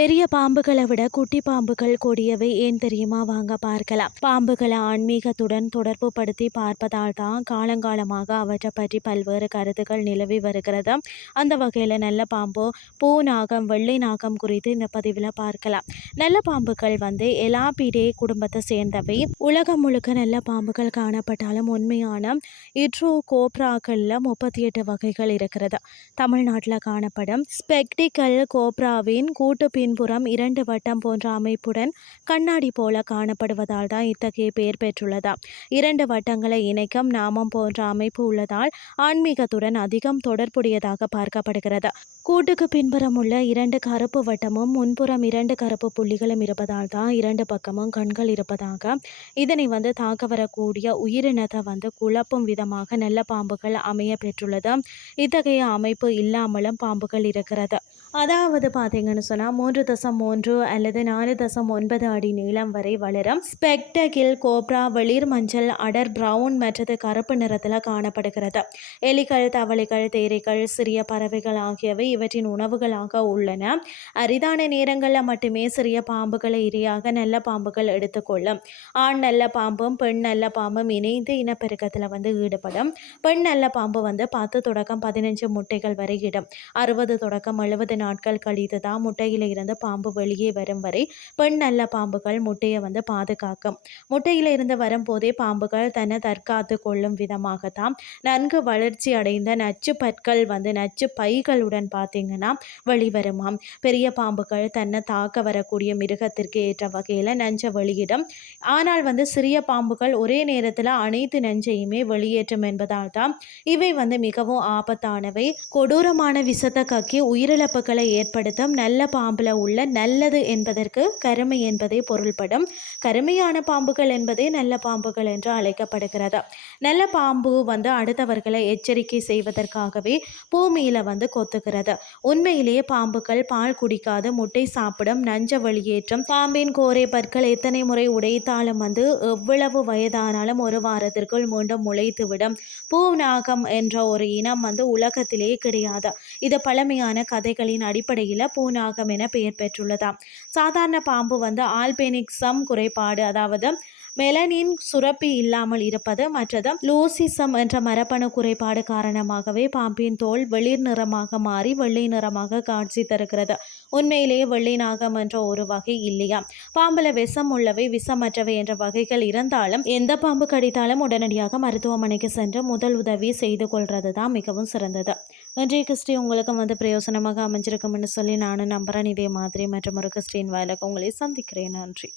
பெரிய பாம்புகளை விட குட்டி பாம்புகள் கொடியவை ஏன் தெரியுமா? வாங்க பார்க்கலாம். பாம்புகளை ஆன்மீகத்துடன் தொடர்பு படுத்தி பார்ப்பதால் தான் காலங்காலமாக அவற்றை பற்றி பல்வேறு கருத்துக்கள் நிலவி வருகிறது. அந்த வகையில் நல்ல பாம்பு பூ நாகம் வெள்ளை நாகம் குறித்து இந்த பதிவில் பார்க்கலாம். நல்ல பாம்புகள் வந்து எலாபிடே குடும்பத்தை சேர்ந்தவை. உலகம் முழுக்க நல்ல பாம்புகள் காணப்பட்டாலும் உண்மையான இட்ரோ கோப்ராக்களில் முப்பத்தி எட்டு வகைகள் இருக்கிறது. தமிழ்நாட்டில் காணப்படும் ஸ்பெக்டிக்கல் கோப்ராவின் கூட்டு பின் பின்புறம் இரண்டு வட்டம் போன்ற அமைப்புடன் கண்ணாடி போல காணப்படுவதால் தான் இத்தகைய பெயர் பெற்றுள்ளதா இரண்டு வட்டங்களை இணைக்கும் நாமம் போன்ற அமைப்பு உள்ளதால் ஆன்மீகத்துடன் அதிகம் தொடர்புடையதாக பார்க்கப்படுகிறது. கூட்டுக்கு பின்புறம் உள்ள இரண்டு கருப்பு வட்டமும் முன்புறம் இரண்டு கருப்பு புள்ளிகளும் இருப்பதால் தான் இரண்டு பக்கமும் கண்கள் இருப்பதாக இதனை வந்து தாக்க வரக்கூடிய உயிரினத்தை வந்து குழப்பும் விதமாக நல்ல பாம்புகள் அமைய பெற்றுள்ளது இத்தகைய அமைப்பு இல்லாமலும் பாம்புகள் இருக்கிறது. அதாவது பார்த்தீங்கன்னு சொன்னால் மூன்று தசம் மூன்று அல்லது நாலு தசம் ஒன்பது அடி நீளம் வரை வளரும். ஸ்பெக்டகில் கோப்ரா வெளிர் மஞ்சள் அடர் பிரவுன் மற்றது கருப்பு நிறத்தில் காணப்படுகிறது. எலிகள் தவளைகள் தேரைகள் சிறிய பறவைகள் ஆகியவை இவற்றின் உணவுகளாக உள்ளன. அரிதான நேரங்களில் மட்டுமே சிறிய பாம்புகளை இரையாக நல்ல பாம்புகள் எடுத்துக்கொள்ளும் ஆண் நல்ல பாம்பும் பெண் நல்ல பாம்பும் இணைந்து இனப்பெருக்கத்தில் வந்து ஈடுபடும். பெண் நல்ல பாம்பு வந்து பத்து தொடக்கம் பதினஞ்சு முட்டைகள் வரை இடும். அறுபது தொடக்கம் எழுபது நாட்கள் கழித்து தான் முட்டையில் இருந்து பாம்பு வெளியே வரும் வரை பெண் நல்ல பாம்புகள் முட்டையை வந்து பாதுகாக்கும். முட்டையில் இருந்து வரும்போதே பாம்புகள் தன்னை தற்காத்து கொள்ளும் விதமாகத்தான் நன்கு வளர்ச்சி அடைந்த நச்சு பற்கள் வந்து நச்சு பைகளுடன் பார்த்தீங்கன்னா வெளிவருமாம். பெரிய பாம்புகள் தன்னை தாக்க வரக்கூடிய மிருகத்திற்கு ஏற்ற வகையில் நஞ்சை வெளியிடும். ஆனால் வந்து சிறிய பாம்புகள் ஒரே நேரத்தில் அனைத்து நஞ்சையுமே வெளியேற்றும் என்பதால் தான் இவை வந்து மிகவும் ஆபத்தானவை. கொடூரமான விஷத்தை கக்கி உயிரிழப்புகள் பாம்புகளை ஏற்படுத்தும் நல்ல பாம்பில் உள்ள நல்லது என்பதற்கு கருமை என்பதே பொருள்படும். கருமையான பாம்புகள் என்பதே நல்ல பாம்புகள் என்று அழைக்கப்படுகிறது. நல்ல பாம்பு வந்து அடுத்தவர்களை எச்சரிக்கை செய்வதற்காகவே பூமியில் வந்து கொத்துகிறது. உண்மையிலேயே பாம்புகள் பால் குடிக்காது முட்டை சாப்பிடும் நஞ்ச வெளியேற்றம் பாம்பின் கோரை பற்கள் எத்தனை முறை உடைத்தாலும் வந்து எவ்வளவு வயதானாலும் ஒரு வாரத்திற்குள் மீண்டும் முளைத்துவிடும். பூநாகம் என்ற ஒரு இனம் வந்து உலகத்திலேயே கிடையாது. இது பழமையான கதைகளின் ஆய்வின் அடிப்படையில் பூநாகம் என பெயர் பெற்றுள்ளதாம். சாதாரண பாம்பு வந்து ஆல்பெனிக்சம் குறைபாடு அதாவது மெலனின் சுரப்பி இல்லாமல் இருப்பது மற்றது லூசிசம் என்ற மரபணு குறைபாடு காரணமாகவே பாம்பின் தோல் வெளிர் நிறமாக மாறி வெள்ளை நிறமாக காட்சி தருகிறது. உண்மையிலேயே வெள்ளை நாகம் என்ற ஒரு வகை இல்லையா பாம்புல விஷம் உள்ளவை விஷமற்றவை என்ற வகைகள் இருந்தாலும் எந்த பாம்பு கடித்தாலும் உடனடியாக மருத்துவமனைக்கு சென்று முதல் உதவி செய்து கொள்வது தான் மிகவும் சிறந்தது. இன்றைய கிறிஸ்டி. உங்களுக்கும் வந்து பிரயோசனமாக அமைஞ்சிருக்கும்னு சொல்லி நானும் நம்புகிறேன் இதே மாதிரி மற்றும் ஒரு கிறிஸ்டின் வாயிலாக உங்களை சந்திக்கிறேன். நன்றி.